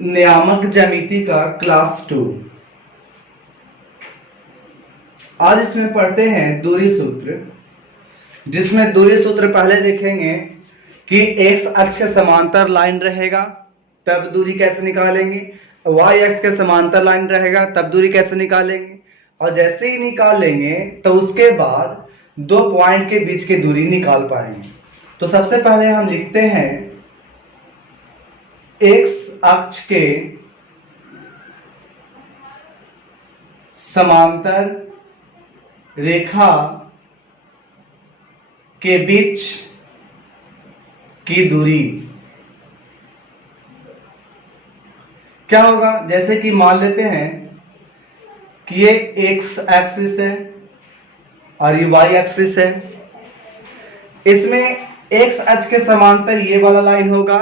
नियामक ज्यामिति का क्लास 2। आज इसमें पढ़ते हैं दूरी सूत्र, जिसमें दूरी सूत्र पहले देखेंगे कि एक्स अक्ष के समांतर लाइन रहेगा तब दूरी कैसे निकालेंगे, वाई अक्ष के समांतर लाइन रहेगा तब दूरी कैसे निकालेंगे, और जैसे ही निकाल लेंगे तो उसके बाद दो पॉइंट के बीच की दूरी निकाल पाएंगे। तो सबसे पहले हम लिखते हैं एक्स अक्ष के समांतर रेखा के बीच की दूरी क्या होगा। जैसे कि मान लेते हैं कि ये एक्स एक्सिस है और ये वाई एक्सिस है। इसमें एक्स अक्ष के समांतर ये वाला लाइन होगा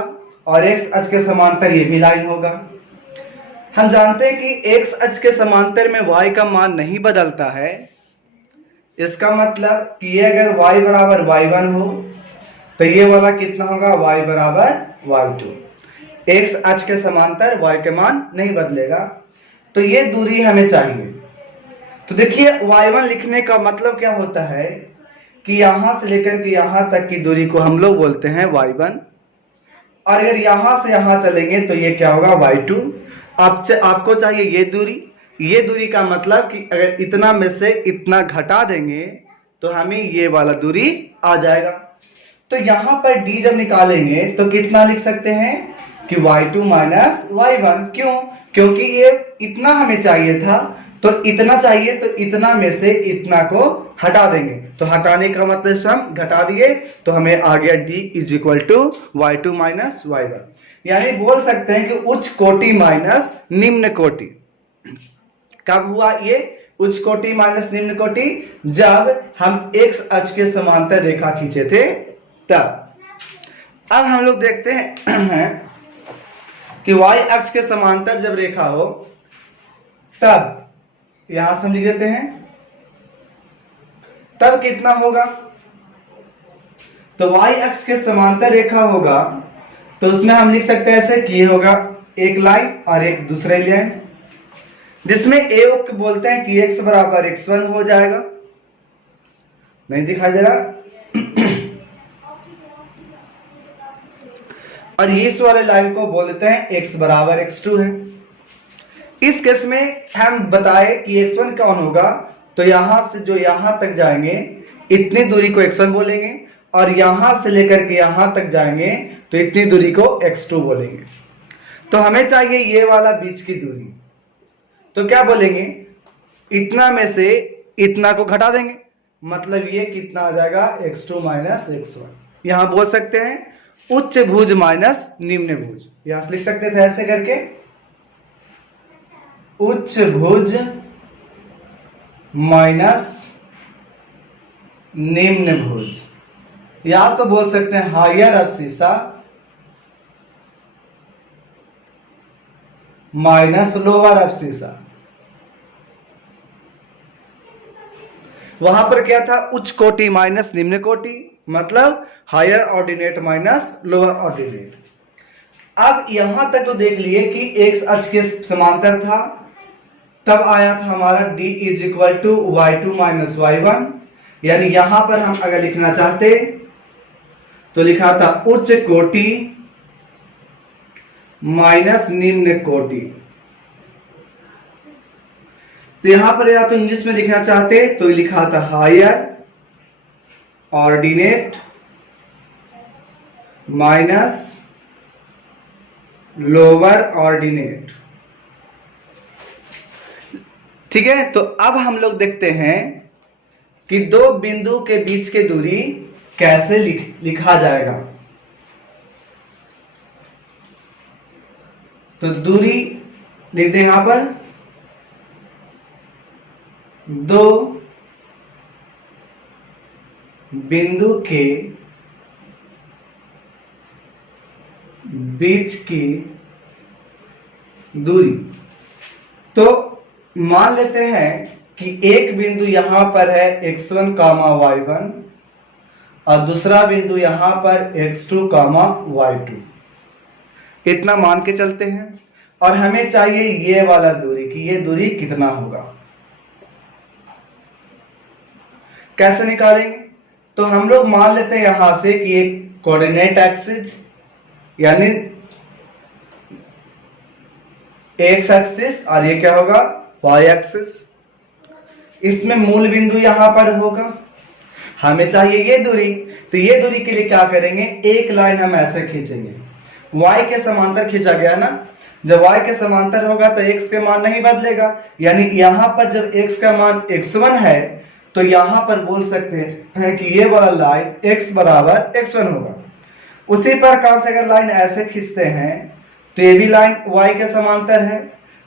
और एक्स अक्ष के समांतर ये भी लाइन होगा। हम जानते हैं कि एक्स अक्ष के समांतर में y का मान नहीं बदलता है। इसका मतलब कि ये अगर y बराबर y1 हो तो ये वाला कितना होगा, y बराबर y2। एक्स अक्ष के समांतर y के मान नहीं बदलेगा, तो ये दूरी हमें चाहिए। तो देखिए y1 लिखने का मतलब क्या होता है कि यहां से लेकर के यहां तक की दूरी को हम लोग बोलते हैं y1, और अगर यहां से यहां चलेंगे तो ये क्या होगा, y2। आपको चाहिए ये दूरी का मतलब कि अगर इतना में से इतना घटा देंगे तो हमें ये वाला दूरी आ जाएगा। तो यहां पर d जब निकालेंगे तो कितना लिख सकते हैं कि y2 माइनस y1। क्यों? क्योंकि ये इतना हमें चाहिए था, तो इतना चाहिए तो इतना में से इतना को हटा देंगे। तो हटाने का मतलब से हम घटा दिए तो हमें आ गया d is equal to y2 minus y1। यानी बोल सकते हैं कि उच्च कोटि माइनस निम्न कोटि। कब हुआ ये उच्च कोटि माइनस निम्न कोटि? जब हम एक्स अक्ष के समांतर रेखा खींचे थे तब। अब हम लोग देखते हैं कि y अक्ष के समांतर जब रेखा हो तब यहां से हम लिख देते हैं तब कितना होगा। तो y अक्ष के समांतर रेखा होगा तो उसमें हम लिख सकते हैं ऐसे कि ये होगा एक लाइन और एक दूसरे लाइन, जिसमें a को बोलते हैं कि x बराबर x1 हो जाएगा। नहीं दिखाई दे रहा। और इस वाले लाइन को बोलते हैं x बराबर x2 है। इस केस में हम बताए कि x1 कौन होगा, तो यहां से जो यहां तक जाएंगे इतनी दूरी को x1 बोलेंगे, और यहां से लेकर के यहां तक जाएंगे तो इतनी दूरी को x2 बोलेंगे। तो हमें चाहिए ये वाला बीच की दूरी, तो क्या बोलेंगे, इतना में से इतना को घटा देंगे, मतलब ये कितना आ जाएगा, x2 माइनस x1। यहां बोल सकते हैं उच्च भुज माइनस निम्न भुज। यहां से लिख सकते थे ऐसे करके, उच्च भुज माइनस निम्न भुज, या तो बोल सकते हैं हायर अब्सिसा माइनस लोअर अब्सिसा। वहां पर क्या था, उच्च कोटि माइनस निम्न कोटि, मतलब higher ordinate minus lower ordinate. अब यहां तक तो देख लिए कि एक्स अक्ष के समांतर था, तब आया था हमारा d is equal to y2 minus y1। यानी यहां पर हम अगर लिखना चाहते तो लिखा था उच्च कोटि माइनस निम्न कोटि। तो यहां पर या तो इंग्लिश में लिखना चाहते तो लिखा था higher ordinate minus lower ordinate. ठीक है, तो अब हम लोग देखते हैं कि दो बिंदु के बीच की दूरी कैसे लिखा जाएगा। तो दूरी लिख दे यहां पर, दो बिंदु के बीच की दूरी। तो मान लेते हैं कि एक बिंदु यहां पर है x1 कामा y1 और दूसरा बिंदु यहां पर x2 कामा y2। इतना मान के चलते हैं। और हमें चाहिए ये वाला दूरी कि ये दूरी कितना होगा। कैसे निकालेंगे? तो हम लोग मान लेते हैं यहां से कि एक कोऑर्डिनेट एक्सिस यानी एक्स एक्सिस और ये क्या होगा वाई एक्सिस। इसमें मूल बिंदु यहां पर होगा, हमें चाहिए ये दूरी। तो ये दूरी के लिए क्या करेंगे, एक लाइन हम ऐसे खींचेंगे, y के समांतर खींचा गया ना। जब y के समांतर होगा तो x के मान नहीं बदलेगा, यानी यहां पर जब x का मान x1 है तो यहां पर बोल सकते हैं कि ये वाला लाइन x बराबर x1 होगा। उसी प्रकार से अगर लाइन ऐसे खींचते हैं तो ये भी लाइन y के समांतर है,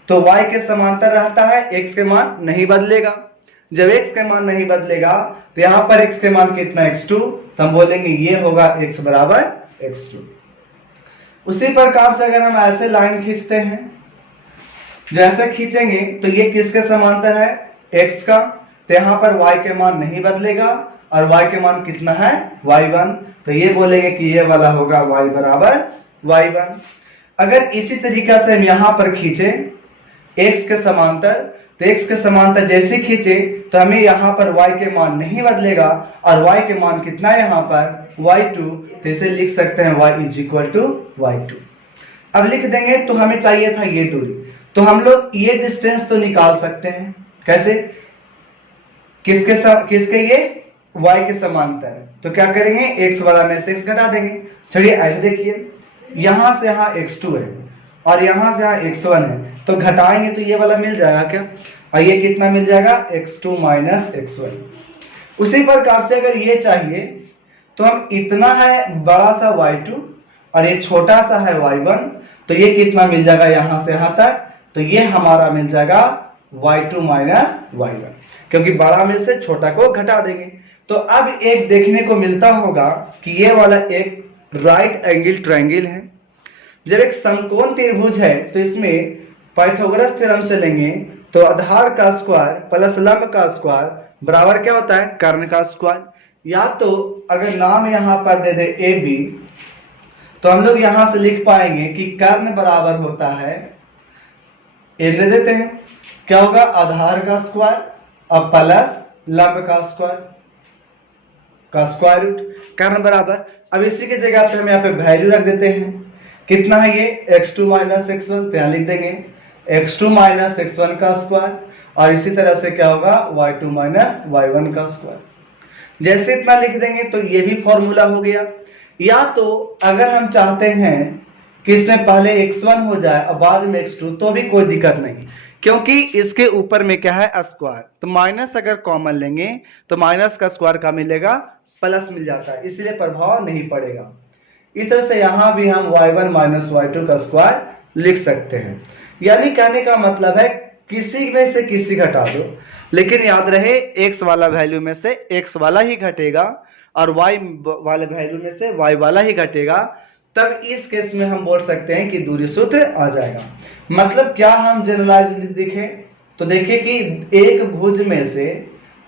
तो y के समांतर रहता है, x के मान नहीं बदलेगा। जब x के मान नहीं बदलेगा तो यहां पर x के मान कितना x2, तो हम बोलेंगे ये होगा x बराबर x2। उसी प्रकार से अगर हम ऐसे लाइन खींचते हैं, जैसे खींचेंगे तो ये किसके समांतर है x का, तो यहां पर y के मान नहीं बदलेगा और y के मान कितना है y1, तो ये बोलेंगे कि ये वाला होगा y बराबर y1। अगर इसी तरीका से हम यहां पर खींचे x के समांतर, तो x के समांतर जैसे खींचे तो हमें यहाँ पर y के मान नहीं बदलेगा और y के मान कितना है यहाँ पर y2, तो इसे लिख सकते हैं y is equal to y2। अब लिख देंगे तो हमें चाहिए था ये दूरी, तो हम लोग ये डिस्टेंस तो निकाल सकते हैं। कैसे? किसके ये y के समांतर, तो क्या करेंगे x वाला में से x घटा देंगे। चलिए ऐसे देखिए, यहां से यहाँ x2 है और यहां से यहाँ x1 है, तो घटाएंगे तो ये वाला मिल जाएगा क्या, और ये कितना मिल जाएगा x2 माइनस x1। उसी प्रकार से अगर ये चाहिए तो हम इतना है बड़ा सा y2 और ये छोटा सा है y1, तो ये कितना मिल जाएगा यहां से यहां तक, तो ये हमारा मिल जाएगा y2 माइनस y1, क्योंकि बड़ा में से छोटा को घटा देंगे। तो अब एक देखने को मिलता होगा कि ये वाला एक राइट एंगल ट्रायंगल है। जब एक समकोण त्रिभुज है तो इसमें पाइथागोरस थ्योरम से लेंगे तो आधार का स्क्वायर प्लस लंब का स्क्वायर बराबर क्या होता है कर्ण का स्क्वायर। या तो अगर नाम यहां पर दे दे ए बी, तो हम लोग यहां से लिख पाएंगे कि कर्ण बराबर होता है, ए दे देते हैं, क्या होगा आधार का स्क्वायर और प्लस लंब का स्क्वायर रूट, कर्ण बराबर। अब इसी की जगह पे हम यहाँ पे वैल्यू रख देते हैं, कितना है ये x2 माइनस x1, तो यहाँ लिख देंगे x2 माइनस x1 का स्क्वायर, और इसी तरह से क्या होगा y2 माइनस y1 का स्क्वायर। जैसे इतना लिख देंगे तो ये भी फॉर्मूला हो गया। या तो अगर हम चाहते हैं कि इसमें पहले x1 हो जाए और बाद में x2, तो भी कोई दिक्कत नहीं, क्योंकि इसके ऊपर में क्या है स्क्वायर, तो माइनस अगर कॉमन लेंगे तो माइनस का स्क्वायर का मिलेगा प्लस मिल जाता है, इसलिए प्रभाव नहीं पड़ेगा। इस तरह से यहां भी हम y1 माइनस y2 का स्क्वायर लिख सकते हैं। यानी कहने का मतलब है किसी में से किसी घटा दो, लेकिन याद रहे x वाला वैल्यू में से x वाला ही घटेगा और y वाले वैल्यू में से y वाला ही घटेगा, तब इस केस में हम बोल सकते हैं कि दूरी सूत्र आ जाएगा। मतलब क्या हम जनरलाइज दिखे तो देखिए कि एक भुज में से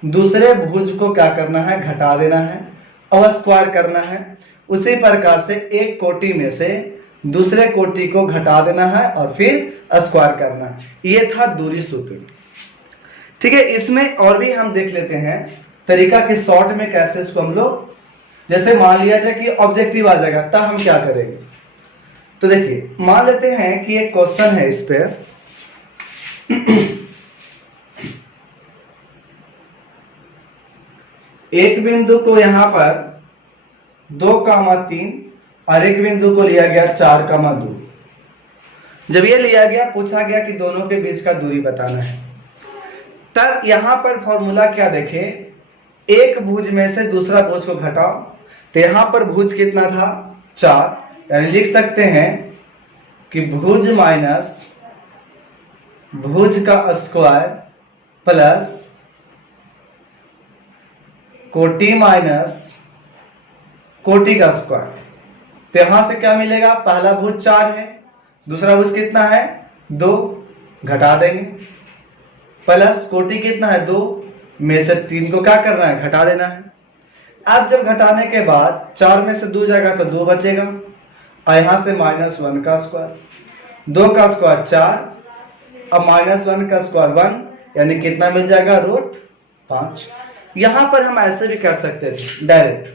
दूसरे भुज को क्या करना है घटा देना है और स्क्वायर करना है। उसी प्रकार से एक कोटि में से दूसरे कोटि को घटा देना है और फिर स्क्वायर करना है। ये था दूरी सूत्र। ठीक है, इसमें और भी हम देख लेते हैं तरीका कि शॉर्ट में कैसे इसको हम लोग, जैसे मान लिया जाए कि ऑब्जेक्टिव आ जाएगा तब हम क्या करेंगे। तो देखिए मान लेते हैं कि एक क्वेश्चन है, इस पे एक बिंदु को यहां पर 2,3 और एक बिंदु को लिया गया 4,2। जब ये लिया गया पूछा गया कि दोनों के बीच का दूरी बताना है, तब यहां पर फॉर्मूला क्या देखे, एक भुज में से दूसरा भुज को घटाओ, तो यहां पर भुज कितना था 4, यानी लिख सकते हैं कि भुज माइनस भुज का स्क्वायर प्लस कोटि माइनस कोटि का स्क्वायर। तो यहां से क्या मिलेगा, पहला भुज 4 है, दूसरा भुज कितना है 2, घटा देंगे, प्लस कोटि कितना है 2 में से 3 को क्या करना है घटा देना है। अब जब घटाने के बाद 4 में से 2 जाएगा तो 2 बचेगा, और यहां से -1 का स्क्वायर। 2 का स्क्वायर 4, अब -1 का स्क्वायर 1, यानी कितना मिल जाएगा √5। यहां पर हम ऐसे भी कर सकते थे डायरेक्ट,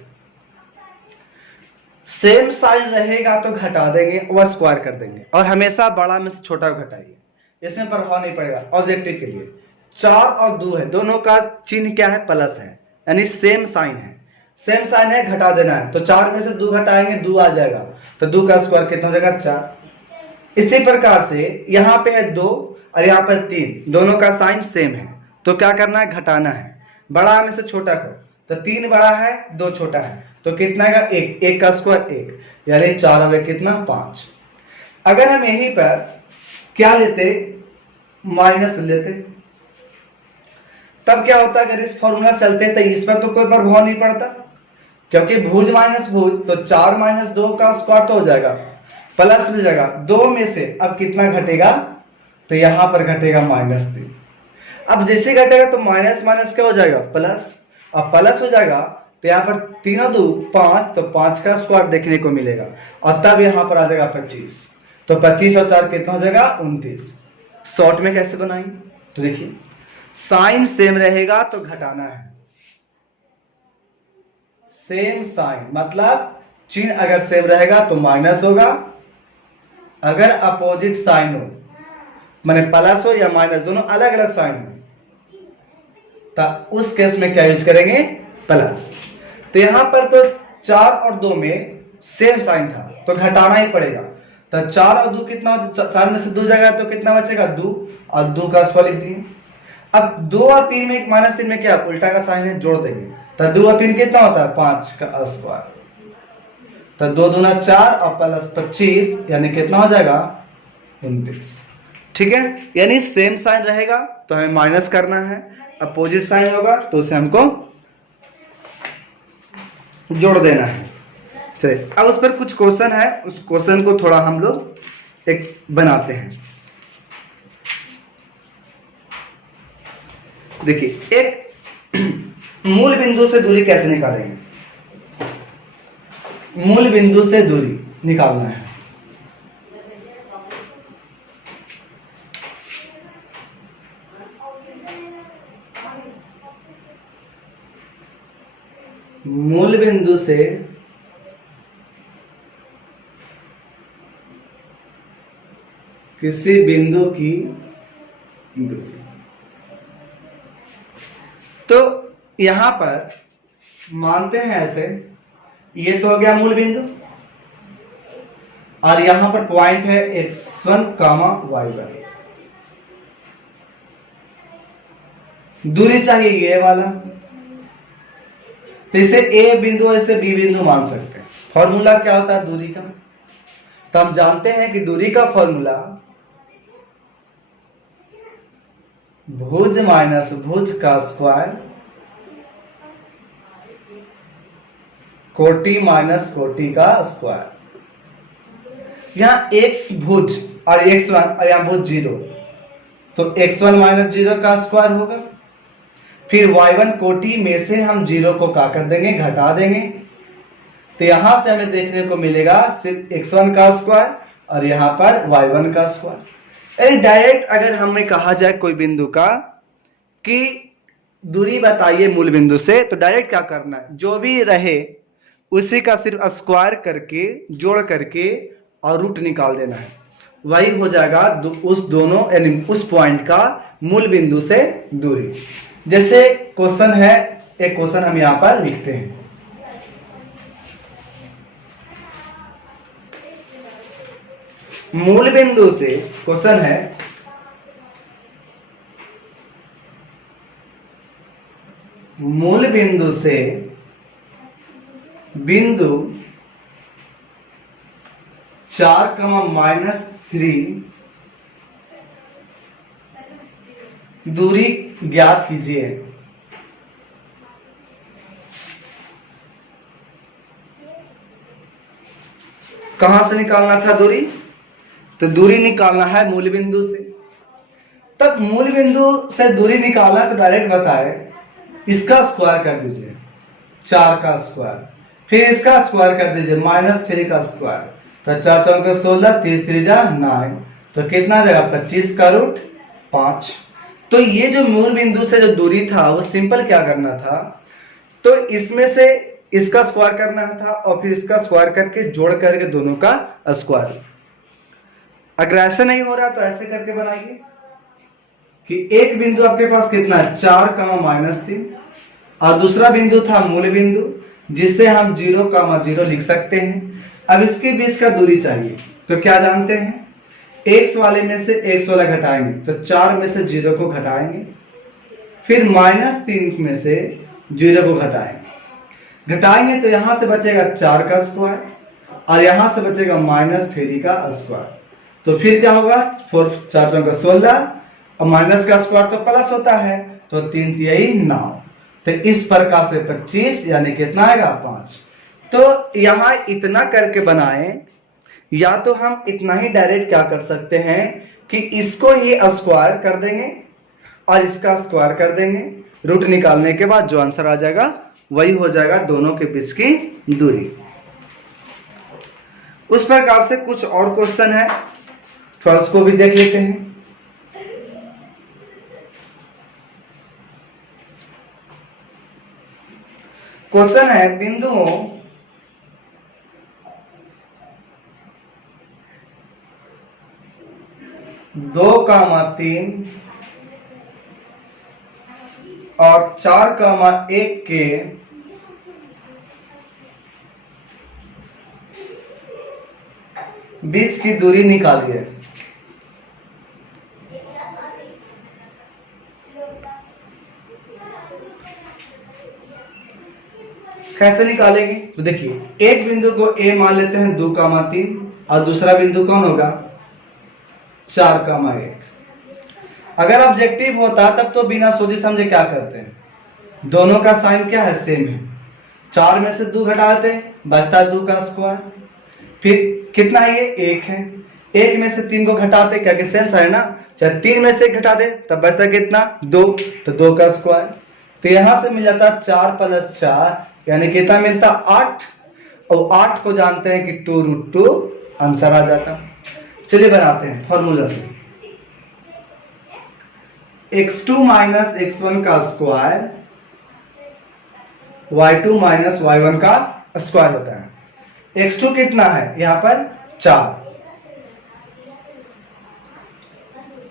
सेम साइज रहेगा तो घटा देंगे वह स्क्वायर कर देंगे, और हमेशा बड़ा में से छोटा घटाइए, इसमें प्रभाव नहीं पड़ेगा। ऑब्जेक्टिव के लिए 4 और 2 है, दोनों का चिन्ह क्या है, प्लस है, यानी सेम साइन है, सेम साइन है, घटा देना है, तो 4 में से 2 घटाएंगे 2 आ जाएगा, तो 2 का स्क्वायर कितना हो जाएगा 4। इसी प्रकार से यहाँ पे है 2 और यहाँ पर 3, दोनों का साइन सेम है, तो क्या करना है, घटाना है, बड़ा में से छोटा को, तो 3 बड़ा है 2 छोटा है, तो कितना आएगा 1, 1 का स्क्वायर 1, यानी 4 हमें कितना 5। अगर हम यहीं पर क्या लेते, माइनस लेते, तब क्या होता, अगर इस फॉर्मूला चलते तो इस पर तो कोई प्रभाव नहीं पड़ता, क्योंकि भुज माइनस भुज, तो 4 - 2 का स्क्वायर तो हो जाएगा, प्लस मिल जाएगा, 2 में से अब कितना घटेगा, तो यहां पर घटेगा -3। अब जैसे घटेगा तो माइनस माइनस क्या हो जाएगा प्लस, अब प्लस हो जाएगा तो यहाँ पर 3 और 2 5, तो 5 का स्क्वायर देखने को मिलेगा, और तब यहाँ पर आ जाएगा 25, तो 25 और 4 कितना हो जाएगा 29। शॉर्ट में कैसे बनाएंगे, तो देखिए साइन सेम रहेगा तो घटाना है, सेम साइन मतलब चिन्ह अगर सेम रहेगा तो माइनस होगा, अगर अपोजिट साइन हो माने प्लस हो या माइनस, दोनों अलग अलग साइन हो, तो उस केस में क्या यूज करेंगे, प्लस। तो यहां पर तो 4 और 2 में सेम साइन था तो घटाना ही पड़ेगा, तो 4 और 2 कितना, 4 में से 2 जाएगा तो कितना बचेगा 2, और 2 का स्क्वायर लिख दिए। अब 2 और 3 में -3 में क्या उल्टा का साइन है, जोड़ देंगे, तो 2 और 3 कितना होता है 5 का स्क्वायर, तो 2 दूना 4 और प्लस 25, यानी कितना हो जाएगा 29। ठीक है, यानी सेम साइन रहेगा तो हमें माइनस करना है, अपोजिट साइन होगा तो उसे हमको जोड़ देना है। चलिए अब उस पर कुछ क्वेश्चन है, उस क्वेश्चन को थोड़ा हम लोग एक बनाते हैं। देखिए एक मूल बिंदु से दूरी कैसे निकालेंगे, मूल बिंदु से दूरी निकालना है। मूल बिंदु से किसी बिंदु की दूरी, तो यहां पर मानते हैं ऐसे, ये तो हो गया मूल बिंदु, और यहां पर पॉइंट है x1, y1, दूरी चाहिए ये वाला, तो इसे a बिंदु और इसे b बिंदु मान सकते हैं। फॉर्मूला क्या होता है दूरी का, तो हम जानते हैं कि दूरी का फॉर्मूला भुज माइनस भुज का स्क्वायर, कोटि माइनस कोटि का स्क्वायर। यहां x भुज और x1 और यहां भुज 0, तो x1 - 0 का स्क्वायर होगा, फिर y1 कोटि में से हम 0 को क्या कर देंगे, घटा देंगे, तो यहां से हमें देखने को मिलेगा सिर्फ x1 का स्क्वायर और यहां पर y1 का स्क्वायर। यानी डायरेक्ट अगर हमें कहा जाए कोई बिंदु का कि दूरी बताइए मूल बिंदु से, तो डायरेक्ट क्या करना है, जो भी रहे उसी का सिर्फ स्क्वायर करके जोड़ करके और रूट निकाल देना है, वही हो जाएगा उस दोनों यानी उस पॉइंट का मूल बिंदु से दूरी। जैसे क्वेश्चन है, एक क्वेश्चन हम यहां पर लिखते हैं, मूल बिंदु से क्वेश्चन है, मूल बिंदु से बिंदु 4, -3 दूरी ज्ञात कीजिए। कहां से निकालना था दूरी, तो दूरी निकालना है मूल बिंदु से। तब मूल बिंदु से दूरी निकालना तो डायरेक्ट बताए, इसका स्क्वायर कर दीजिए 4 का स्क्वायर, फिर इसका स्क्वायर कर दीजिए -3 का स्क्वायर, तो 4 4 16, 3 3 जा 9, तो कितना आ जाएगा 25 का रूट 5। तो ये जो मूल बिंदु से जो दूरी था वो सिंपल क्या करना था, तो इसमें से इसका स्क्वायर करना था और फिर इसका स्क्वायर करके जोड़ करके दोनों का स्क्वायर। अगर ऐसा नहीं हो रहा तो ऐसे करके बनाइए कि एक बिंदु आपके पास कितना है 4 -3 और दूसरा बिंदु था मूल बिंदु जिससे हम 0 लिख सकते हैं। अब इसके बीच का दूरी चाहिए, तो क्या जानते हैं, x वाले में से x वाला घटाएंगे तो 4 में से 0 को घटाएंगे, फिर -3 में से 0 को घटाएंगे तो यहां से बचेगा 4 का स्क्वायर और यहां से बचेगा -3 का स्क्वायर। तो फिर क्या होगा, 4 4 का 16 और माइनस का स्क्वायर तो प्लस होता है, तो 3 तिहाई 9। तो इस प्रकार से 25 यानी कितना आएगा 5। तो यहां इतना करके बनाएं, या तो हम इतना ही डायरेक्ट क्या कर सकते हैं कि इसको ये स्क्वायर कर देंगे और इसका स्क्वायर कर देंगे, रूट निकालने के बाद जो आंसर आ जाएगा वही हो जाएगा दोनों के बीच की दूरी। उस प्रकार से कुछ और क्वेश्चन है, थोड़ा उसको भी देख लेते हैं। क्वेश्चन है बिंदुओं 2, 3 और 4, 1 के बीच की दूरी निकालिए। कैसे निकालेंगे, तो देखिए एक बिंदु को A मान लेते हैं 2, 3 और दूसरा बिंदु कौन होगा 4, 1। अगर ऑब्जेक्टिव होता तब तो बिना सोचे समझे क्या करते हैं, दोनों का साइन क्या है सेम है, 4 में से 2 घटाते बचता 2 का स्क्वायर, फिर कितना है ये 1 है, 1 में से 3 को घटाते क्या कि सेम साइन ना, चाहे 3 में से 1 घटा दे तब बचता कितना 2, तो 2 का स्क्वायर। तो यहां से मिल जाता 4 + 4 यानी कितना मिलता 8, और 8 को जानते हैं कि 2√2 आंसर आ जाता। चलिए बनाते हैं फॉर्मूला से, x2 - x1 का स्क्वायर y2 - y1 का स्क्वायर होता है। x2 कितना है यहाँ पर 4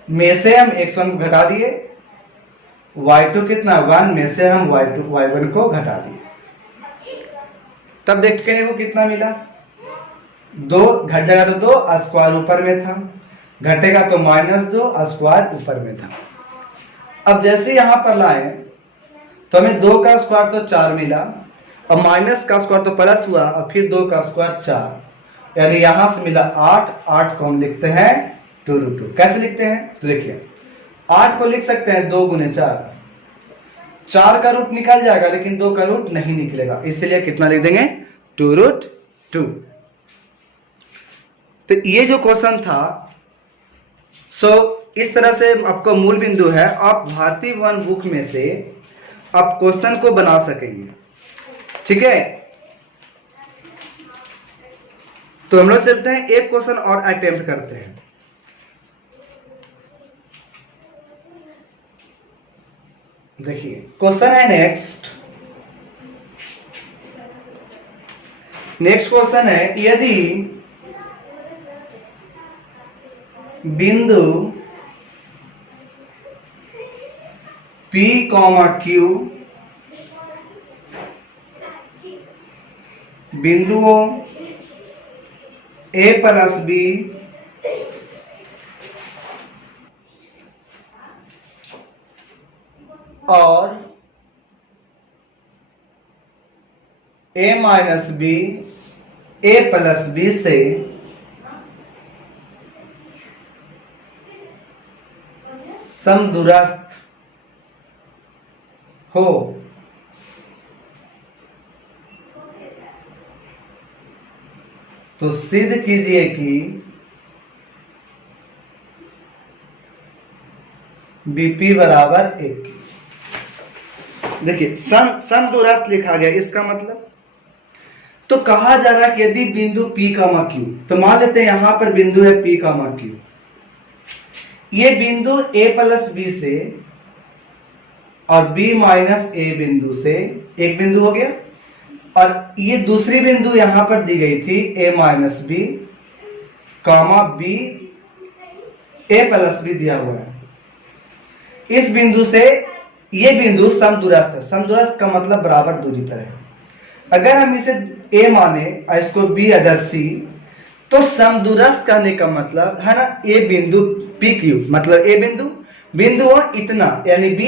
में से हम x1 को घटा दिए, y2 कितना 1 में से हम y1 को घटा दिए, तब देखते वो कितना मिला 2 घट जाएगा तो 2 स्क्वायर ऊपर में था, घटेगा तो -2 स्क्वायर ऊपर में था। अब जैसे यहां पर लाए तो हमें 2 का स्क्वायर तो 4 मिला और माइनस का स्क्वायर तो प्लस हुआ और फिर 2 का स्क्वायर 4 यानी यहां से मिला 8। 8 को हम लिखते हैं 2√2। कैसे लिखते हैं, तो देखिए 8 को लिख सकते हैं 2 × 4, 4 का रूट निकल जाएगा लेकिन 2 का रूट नहीं निकलेगा, इसलिए कितना लिख देंगे 2√2। तो ये जो क्वेश्चन था इस तरह से आपका मूल बिंदु है, आप भारतीय वन बुक में से आप क्वेश्चन को बना सकेंगे, ठीक है। तो हम लोग चलते हैं एक क्वेश्चन और अटेम्प्ट करते हैं। देखिए क्वेश्चन है नेक्स्ट क्वेश्चन है, यदि बिंदु P, Q बिंदुओं A + B और A - B A + B से समदूरस्थ हो, तो सिद्ध कीजिए कि BP = 1। देखिए समदूरस्थ लिखा गया, इसका मतलब तो कहा जा रहा है कि यदि बिंदु P, Q, तो मान लेते हैं यहां पर बिंदु है P, Q ये बिंदु a प्लस बी से और b माइनस ए बिंदु से एक बिंदु हो गया, और ये दूसरी बिंदु यहां पर दी गई थी a minus B comma b a plus B दिया हुआ है। इस बिंदु से ये बिंदु समदूरस्थ है। समदूरस्थ का मतलब बराबर दूरी पर है। अगर हम इसे a माने और इसको b अदर c, तो समदूरस्थ कहने का मतलब है ना, a बिंदु p क्यू मतलब a बिंदु और इतना यानी b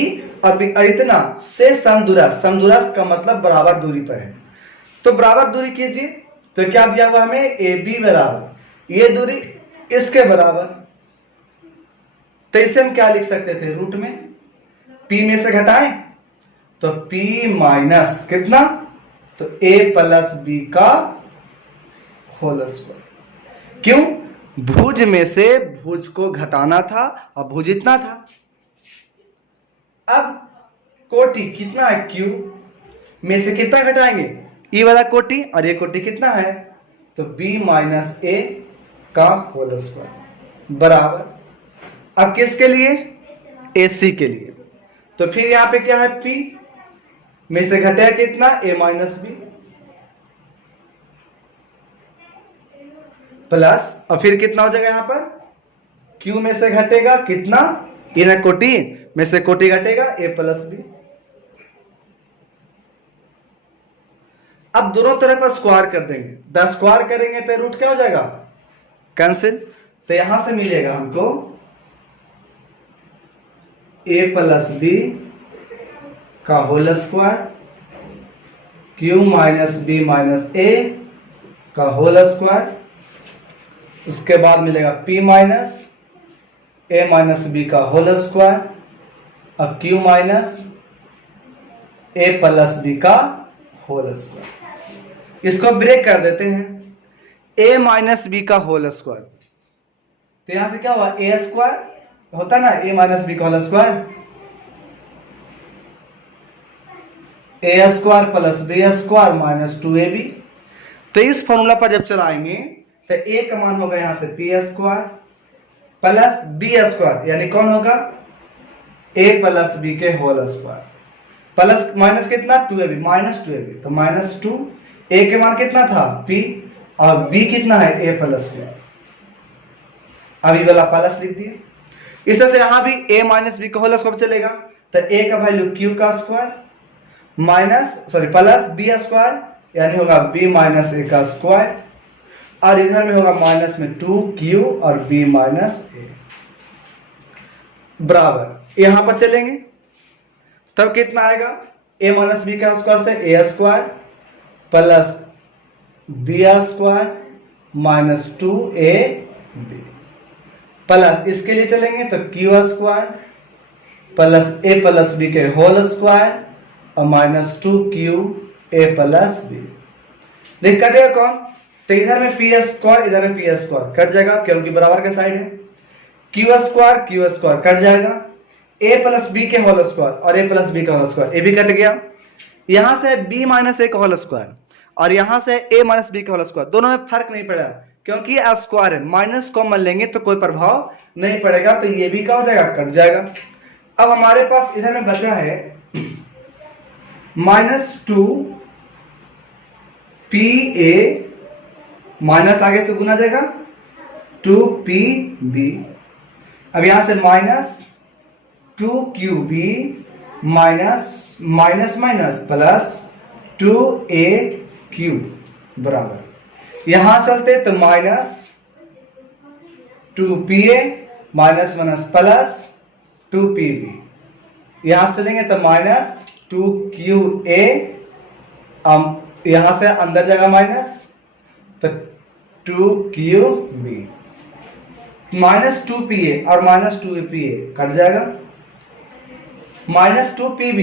और इतना से समदूरस्थ। समदूरस्थ का मतलब बराबर दूरी पर है। तो बराबर दूरी कीजिए, तो क्या दिया हुआ हमें, ए बी बराबर ये दूरी इसके बराबर। तो इसे हम क्या लिख सकते थे, रूट में p में से घटाएं तो p माइनस कितना, तो a प्लस बी का होल स्क्वायर। क्यों, भुज में से भुज को घटाना था और भुज इतना था। अब कोटि कितना है, q में से कितना घटाएंगे, ये वाला कोटि, और ये कोटि कितना है, तो b माइनस a का होल स्क्वायर बराबर। अब किसके लिए, AC के लिए। तो फिर यहां पे क्या है, p में से घटेगा कितना, a माइनस बी प्लस, और फिर कितना हो जाएगा यहां पर, q में से घटेगा कितना, इन कोटि में से कोटि घटेगा a प्लस बी। अब दोनों तरफ स्क्वायर कर देंगे, 10 स्क्वायर करेंगे तो रूट क्या हो जाएगा, कैंसिल। तो यहां से मिलेगा हमको a प्लस बी का whole square q minus B minus a का होल स्क्वायर। उसके बाद मिलेगा p minus a minus B का होल स्क्वायर और q minus a plus B का होल स्क्वायर। इसको ब्रेक कर देते हैं, a माइनस बी का होल स्क्वायर, तो यहां से क्या हुआ, a स्क्वायर होता ना, a माइनस बी का whole square, a square plus B square minus 2ab। तो इस फॉर्मूला पर जब चलाएंगे तो a का मान होगा यहां से p square plus B square, यानी कौन होगा, a प्लस बी के होल स्क्वायर प्लस माइनस कितना, 2ab माइनस 2ab, तो माइनस 2, a के मान कितना था p और b कितना है a प्लस बी। अभी वाला प्लस लिख दिए। इस तरह से यहां भी a माइनस बी का होल स्क्वायर चलेगा, तो a का वैल्यू q का square minus plus B square, यानी होगा b माइनस a का स्क्वायर, और इधर में होगा माइनस में 2q और b माइनस a बराबर। यहां पर चलेंगे तब कितना आएगा, a माइनस बी का स्क्वायर से a square plus B square minus 2ab plus, इसके लिए चलेंगे तो q square plus a plus B के होल स्क्वायर और minus 2q a plus B. देख कटेगा कौन, तो इधर में पी स्क्वायर इधर में पी स्क्वायर कट जाएगा क्योंकि बराबर का साइड है, क्यू स्क्वायर कट जाएगा, a प्लस बी के होल स्क्वायर और a प्लस बी का होल स्क्वायर, ए भी कट गया। यहां से b माइनस ए का होल स्क्वायर और यहां से a माइनस बी का होल स्क्वायर, दोनों में फर्क नहीं पड़ा क्योंकि ये स्क्वायर है, माइनस कॉमन लेंगे तो कोई प्रभाव नहीं पड़ेगा, तो ये भी क्या हो जाएगा, कट जाएगा। अब हमारे पास इधर में बचा है माइनस 2pa माइनस आगे तो गुना जाएगा 2pb। अब यहां से minus 2qb minus minus minus plus 2aq बराबर, यहां चलते तो minus 2pa minus minus plus 2pb, यहां से लेंगे तो माइनस 2qa, यहां से अंदर जाएगा माइनस तो 2qb, माइनस 2pa और माइनस 2pa कट जाएगा, माइनस 2pb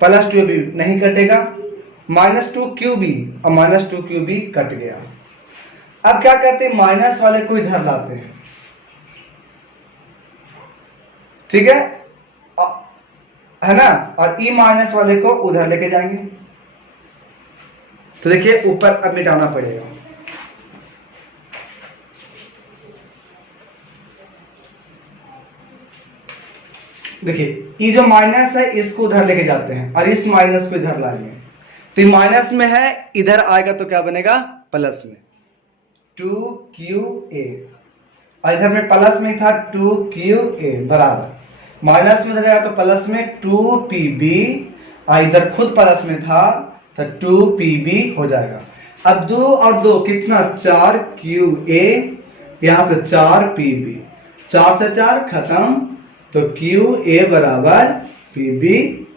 प्लस 2ab नहीं कटेगा, माइनस 2qb और माइनस 2qb कट गया। अब क्या करते हैं, माइनस वाले को इधर लाते हैं, ठीक है ना, और ई माइनस वाले को उधर लेके जाएंगे। तो देखिए ऊपर अब मिटाना पड़ेगा, देखिए ये जो माइनस है इसको उधर लेके जाते हैं और इस माइनस को इधर लाएंगे, तो ये माइनस में है, इधर आएगा तो क्या बनेगा प्लस में 2QA, और इधर में प्लस में था 2QA बराबर, माइनस में जाएगा तो प्लस में 2PB, और इधर खुद प्लस में था तो 2PB हो जाएगा। अब 2 और 2 कितना 4QA, यहां से 4PB, 4 से 4 खत्म, तो QA बराबर PB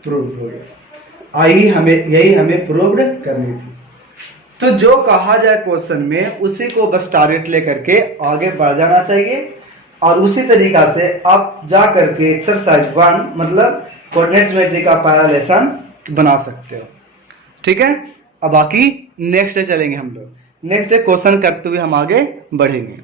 प्रूव हो गया। यही हमें प्रूव करनी थी। तो जो कहा जाए क्वेश्चन में उसी को बस टारगेट लेकर के आगे बढ़ जाना चाहिए, और उसी तरीका से आप जा करके एक्सरसाइज 1 मतलब कोऑर्डिनेट ज्योमेट्री का पैरालेशन बना सकते हो। ठीक है, अब बाकी नेक्स्ट डे चलेंगे हम लोग, नेक्स्ट डे क्वेश्चन करते हुए हम आगे बढ़ेंगे।